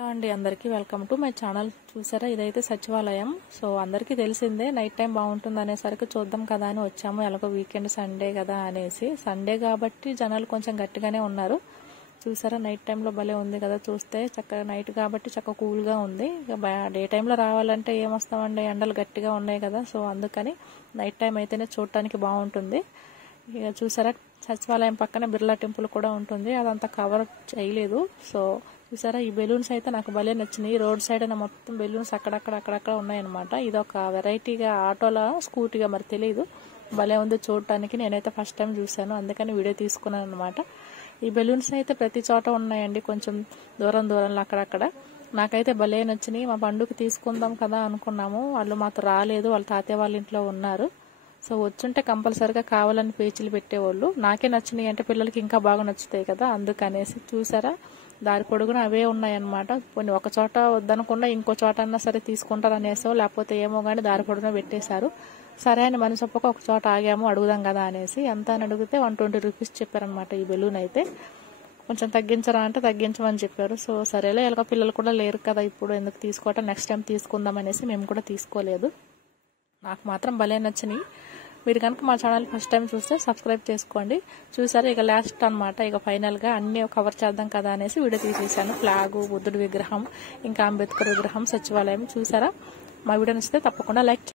Hello అండి, అందరికీ welcome to my channel. చూసారా, ఇదైతే సచివాలయం. సో అందరికీ తెలిసిందే నైట్ టైం బాగుంటుంది అనేసరికి చూద్దాం కదా అని వచ్చాము. ఎలాగో వీకెండ్ సండే కదా అనేసి. సండే కాబట్టి జనాలు కొంచెం గట్టిగానే ఉన్నారు. చూసారా, నైట్ టైంలో భలే ఉంది కదా. చూస్తే చక్కగా నైట్ కాబట్టి చక్కగా కూల్గా ఉంది. డే టైంలో రావాలంటే ఏమొస్తామండి, ఎండలు గట్టిగా ఉన్నాయి కదా. సో అందుకని నైట్ టైం అయితేనే చూడటానికి బాగుంటుంది. ఇక చూసారా, సచివాలయం పక్కన బిర్లా టెంపుల్ కూడా ఉంటుంది. అదంతా కవర్ చేయలేదు. సో చూసారా, ఈ బెలూన్స్ అయితే నాకు భలే నచ్చినాయి. రోడ్ సైడ్ మొత్తం బెలూన్స్ అక్కడక్కడ ఉన్నాయన్నమాట. ఇది ఒక వెరైటీగా ఆటోలా స్కూటీగా మరి తెలియదు, భలే ఉంది చూడటానికి. నేనైతే ఫస్ట్ టైం చూశాను, అందుకని వీడియో తీసుకున్నాను అనమాట. ఈ బెలూన్స్ అయితే ప్రతి చోట ఉన్నాయండి, కొంచెం దూరంలో అక్కడక్కడ. నాకైతే భలే నచ్చినాయి. మా పండుగ తీసుకుందాం కదా అనుకున్నాము, వాళ్ళు మాత్రం రాలేదు. వాళ్ళ తాతయ్య వాళ్ళ ఇంట్లో ఉన్నారు. సో వచ్చుంటే కంపల్సరిగా కావాలని పేచీలు పెట్టేవాళ్ళు. నాకే నచ్చినాయి అంటే పిల్లలకి ఇంకా బాగా నచ్చుతాయి కదా, అందుకనేసి. చూసారా, దారి పొడుగున అవే ఉన్నాయన్నమాట. కొన్ని ఒక చోట వద్దనకుండా ఇంకో చోట అన్నా సరే తీసుకుంటారు అనేసో, లేకపోతే ఏమో కానీ దారి పొడుగున పెట్టేశారు. సరే అని మనసు ఒప్పక ఒక చోట ఆగాము, అడుగుదాం కదా అనేసి. ఎంత అని అడిగితే 120 రూపీస్ చెప్పారనమాట ఈ బెలూన్ అయితే. కొంచెం తగ్గించరా అంటే తగ్గించమని చెప్పారు. సో సరేలే, ఎలాగో పిల్లలు కూడా లేరు కదా ఇప్పుడు, ఎందుకు తీసుకోవటం, నెక్స్ట్ టైం తీసుకుందాం అనేసి మేము కూడా తీసుకోలేదు. నాకు మాత్రం భలే నచ్చినాయి. మీరు కనుక మా ఛానల్ ఫస్ట్ టైం చూస్తే సబ్స్క్రైబ్ చేసుకోండి. చూసారా, ఇక లాస్ట్ అనమాట. ఇక ఫైనల్గా అన్నీ కవర్ చేద్దాం కదా అనేసి వీడియో తీసేసాను. ఫ్లాగు, బుద్ధుడి విగ్రహం, ఇంకా అంబేద్కర్ విగ్రహం, సచివాలయం. చూసారా, మా వీడియో నచ్చితే తప్పకుండా లైక్